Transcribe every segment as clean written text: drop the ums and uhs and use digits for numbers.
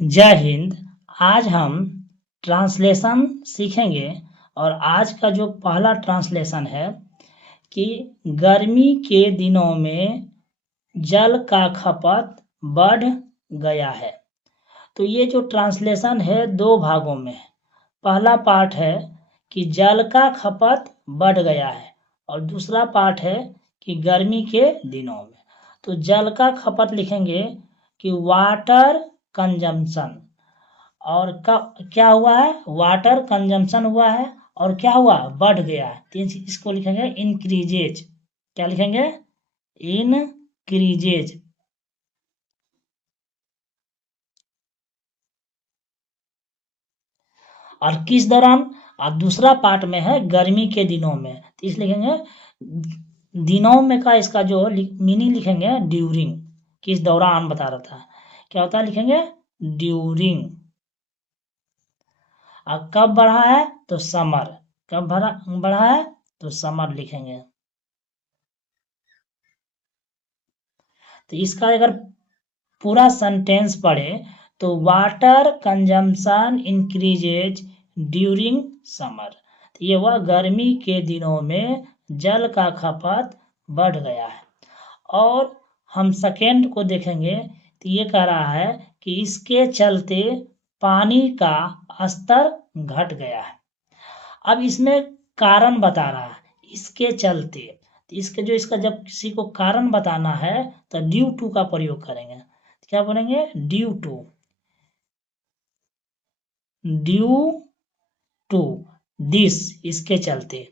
जय हिंद। आज हम ट्रांसलेशन सीखेंगे और आज का जो पहला ट्रांसलेशन है कि गर्मी के दिनों में जल का खपत बढ़ गया है। तो ये जो ट्रांसलेशन है दो भागों में है। पहला पार्ट है कि जल का खपत बढ़ गया है और दूसरा पार्ट है कि गर्मी के दिनों में। तो जल का खपत लिखेंगे कि वाटर कंजम्पशन, और क्या हुआ है, वाटर कंजम्पशन हुआ है और क्या हुआ, बढ़ गया है। तो इसको लिखेंगे इंक्रीजेज। क्या लिखेंगे, इनक्रीजेज। और किस दौरान, और दूसरा पार्ट में है गर्मी के दिनों में, तो इस लिखेंगे दिनों में का इसका जो मीनिंग लिखेंगे ड्यूरिंग, किस दौरान बता रहा था, क्या होता है, लिखेंगे ड्यूरिंग। और कब बढ़ा है तो समर, कब बढ़ा है तो समर लिखेंगे। तो इसका अगर पूरा सेंटेंस पढ़े तो water consumption increases during summer. तो ये हुआ गर्मी के दिनों में जल का खपत बढ़ गया है। और हम सेकेंड को देखेंगे तो ये कह रहा है कि इसके चलते पानी का स्तर घट गया है। अब इसमें कारण बता रहा है, इसके चलते। इसके जो इसका जब किसी को कारण बताना है तो ड्यू टू का प्रयोग करेंगे। क्या बोलेंगे, due to, due to this, इसके चलते।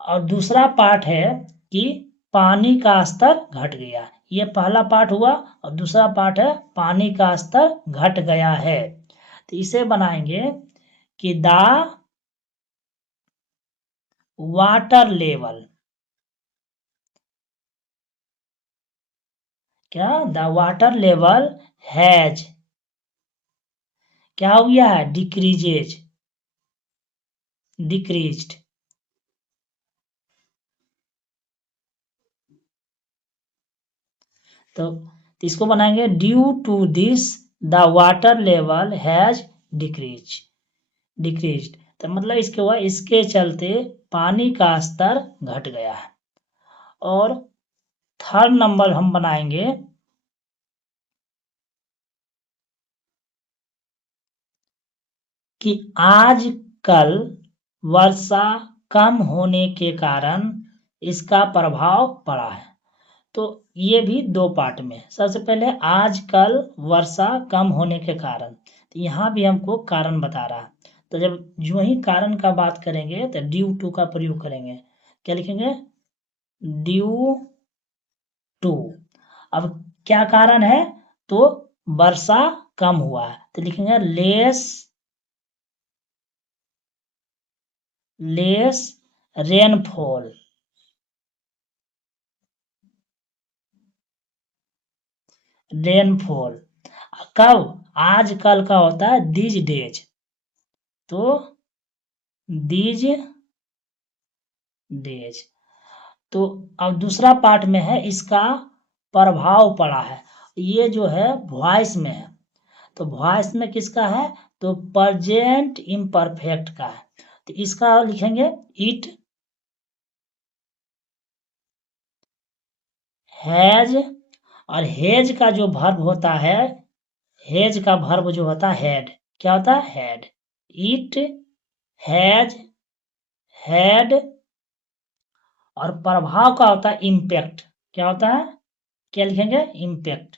और दूसरा पार्ट है कि पानी का स्तर घट गया। ये पहला पार्ट हुआ और दूसरा पार्ट है पानी का स्तर घट गया है। तो इसे बनाएंगे कि द वाटर लेवल, क्या, द वाटर लेवल हैज, क्या हो गया है, डिक्रीजेज, डिक्रीज्ड। तो इसको बनाएंगे due to this the water level has decrease, decreased. तो मतलब इसके हुआ इसके चलते पानी का स्तर घट गया है। और थर्ड नंबर हम बनाएंगे कि आजकल वर्षा कम होने के कारण इसका प्रभाव पड़ा है। तो ये भी दो पार्ट में। सबसे पहले आजकल वर्षा कम होने के कारण, तो यहाँ भी हमको कारण बता रहा है। तो जब जो ही कारण का बात करेंगे तो ड्यू टू का प्रयोग करेंगे। क्या लिखेंगे, ड्यू टू। अब क्या कारण है, तो वर्षा कम हुआ है, तो लिखेंगे लेस, लेस रेनफॉल। रेनफॉल कब, आजकल का होता है दीज डेज, तो दीज डेज। तो अब दूसरा पार्ट में है इसका प्रभाव पड़ा है। ये जो है वॉइस में है, तो वॉइस में किसका है, तो प्रेजेंट इम्परफेक्ट का है। तो इसका लिखेंगे इट हैज। और हेज का जो वर्ब होता है, हेज का वर्ब जो होता है हैड, क्या होता है, हैड। It has had. और प्रभाव का होता है इम्पैक्ट, क्या होता है, क्या लिखेंगे, इम्पैक्ट।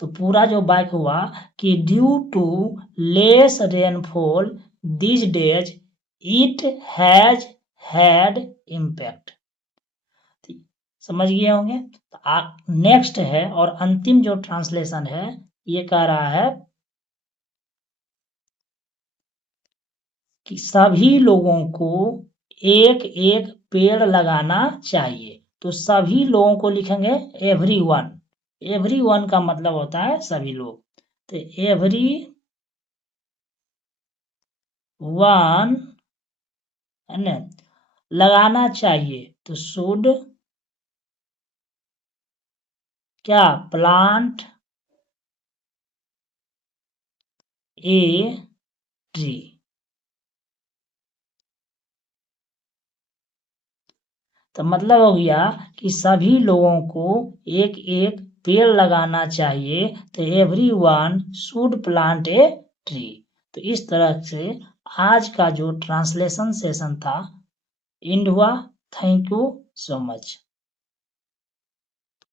तो पूरा जो बाइक हुआ कि due to less rainfall these days it has had impact. समझ गए होंगे। नेक्स्ट है और अंतिम जो ट्रांसलेशन है, ये कह रहा है कि सभी लोगों को एक एक पेड़ लगाना चाहिए। तो सभी लोगों को लिखेंगे एवरीवन। एवरीवन का मतलब होता है सभी लोग। तो एवरी वन है ना, लगाना चाहिए तो शुड क्या प्लांट ए ट्री। तो मतलब हो गया कि सभी लोगों को एक एक पेड़ लगाना चाहिए। तो everyone should plant a tree. तो इस तरह से आज का जो ट्रांसलेशन सेशन था एंड हुआ। Thank you so much.